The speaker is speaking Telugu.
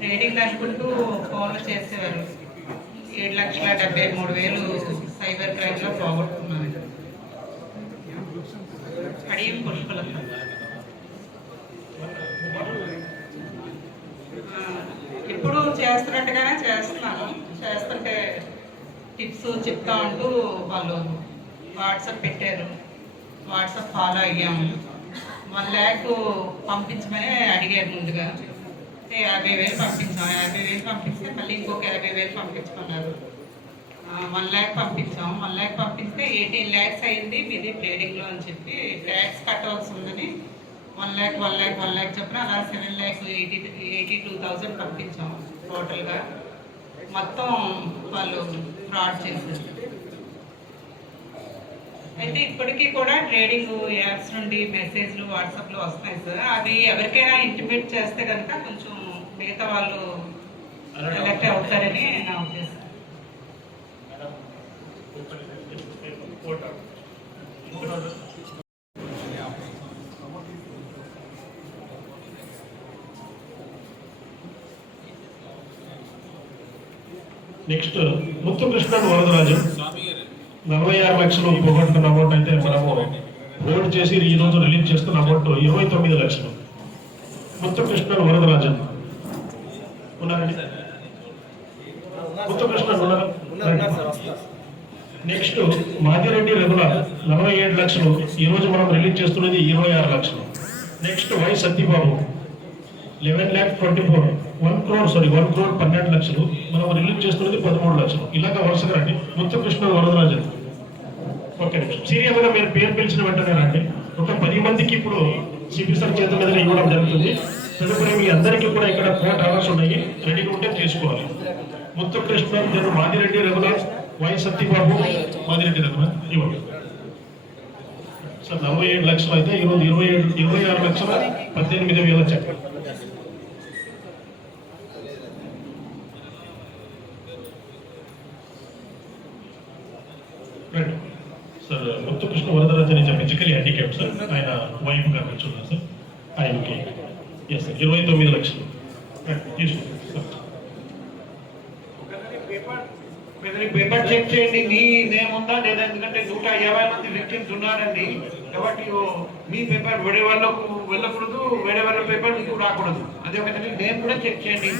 ట్రేడింగ్ అనుకుంటూ ఫోన్లు చేసేవారు. 7,73,000 సైబర్ క్రైమ్లో పోగొట్టుకున్నాను. కడియం పుష్పలత. ఇప్పుడు చేస్తున్నట్టుగానే చేస్తున్నాను. చేస్తుంటే టిప్స్ చెప్తా ఉంటూ వాళ్ళు వాట్సాప్ పెట్టారు. వాట్సాప్ ఫాలో అయ్యాము. 1 lakh పంపించమని అడిగారు ముందుగా. 50,000 పంపించాం. 50,000 పంపిస్తే మళ్ళీ ఇంకొక 50,000 పంపించమన్నారు. 1 lakh పంపించాం. 1 lakh పంపిస్తే 18 lakhs అయింది మీది ట్రేడింగ్లో అని చెప్పి ట్యాక్స్ కట్టవలసి ఉందని 1 lakh చెప్పిన అలా 7,82,000 పంపించాం టోటల్గా. మొత్తం వాళ్ళు ఫ్రాడ్ చేశారు. అయితే ఇప్పటికీ కూడా ట్రేడింగ్ యాప్స్ నుండి మెసేజ్లు వాట్సాప్లో వస్తాయి సార్. అవి ఎవరికైనా ఇంటిమేట్ చేస్తే కనుక కొంచెం మిగతా వాళ్ళు ఎలక్ట్ అవుతారని నా ఉద్దేశం. నెక్స్ట్ ముత్తుకృష్ణ వరదరాజు 46 లక్షలు పోగొట్టుకున్న అమౌంట్ అయితే మనము హోల్డ్ చేసి ఈ రోజు రిలీజ్ చేస్తున్న అమౌంట్ 29 లక్షలు. ముత్తుకృష్ణ వరదరాజన్ ఉన్నారండి? ముత్తుకృష్ణ నెక్స్ట్ మాదిరెడ్డి రెగ్యులర్ 47 లక్షలు. ఈ రోజు మనం రిలీజ్ చేస్తున్నది 26 లక్షలు. నెక్స్ట్ వై సత్యబాబు 11,24,000 1 crore 12 లక్షలు. మనం రిలీజ్ చేస్తున్నది 13 లక్షలు. ఇలాగ వరుసగా రండి. ముత్తుకృష్ణ వరదరాజన్. ఓకే, సీరియల్ గా మీరు పేరు పిలిచిన వెంటనే రండి. ఒక 10 మందికి ఇప్పుడు సిపి సార్ చేతుల మీద ఇవ్వడం జరుగుతుంది. తదుపరి మీ అందరికీ కూడా ఇక్కడ కోర్ట్ ఆర్డర్స్ ఉన్నాయి, రెడీగా ఉంటే తీసుకోవాలి. ముత్తుకృష్ణ, నేను Madireddy regular, Y Satyababu, Madireddy regular ఇవ్వండి సార్. 47 లక్షలు అయితే ఈరోజు 26 లక్షల 18,000 చెప్పండి. సార్ ముత్తుకృష్ణ వరదరాజన్ అని ఫిజికలీ హ్యాండిక్యాప్ సార్. ఆయన వైఫ్ గారు వచ్చున్నారు సార్. ఆయనకి ఎస్ సార్ 29 లక్షలు తీసుకుంటాం సార్. పేపర్ చెక్ చేయండి. మీ నేమ్ ఉందా లేదా? ఎందుకంటే 150 మంది విక్టిమ్స్ ఉన్నారండి. కాబట్టి మీ పేపర్ వేరే వాళ్ళకు వెళ్ళకూడదు, వేరే వాళ్ళ పేపర్ మీకు రాకూడదు. అదే ఒకటి నేమ్ కూడా చెక్ చేయండి.